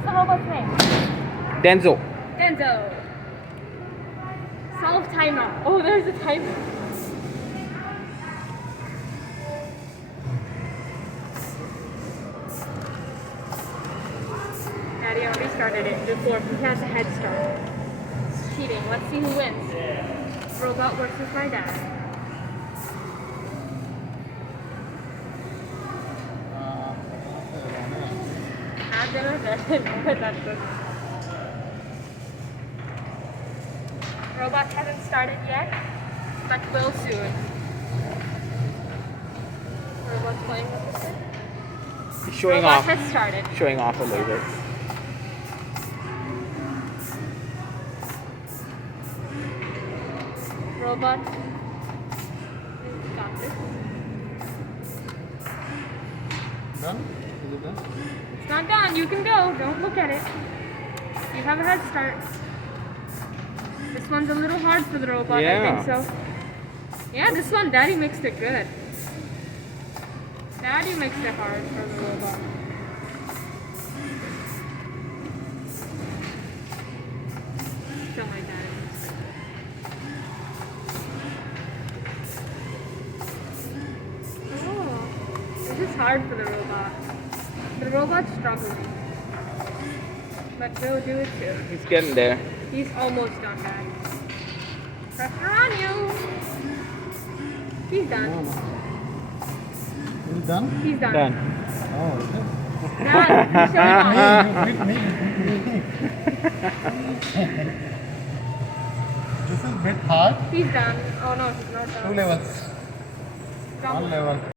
What's the robot's name? Denso. Denso. Solve timer. Oh, there's a timer. Daddy already started it before. He has a head start. It's cheating. Let's see who wins. Robot versus my dad. I've never done it, but that's good. Robot hasn't started yet, but will soon. Robot's playing with the stick. He's showing Robot off. has started. Showing off a little bit. Robot got this. Done? Is it done? It's not done. You can go. Don't look at it. You have a head start. This one's a little hard for the robot, Yeah. I think so. Yeah, this one, Daddy mixed it good. Daddy mixed it hard for the robot. Don't like Daddy mixed it. Oh, this is hard for the robot. The robot's struggling. But we'll do it too. He's getting there. He's almost done, Dad. Pressure on you. He's done. Is it done? He's done. Done. Oh, is it? Dad, he's showing off. This is a bit hard. He's done. Oh no, he's not done. 2 levels. Double. 1 level.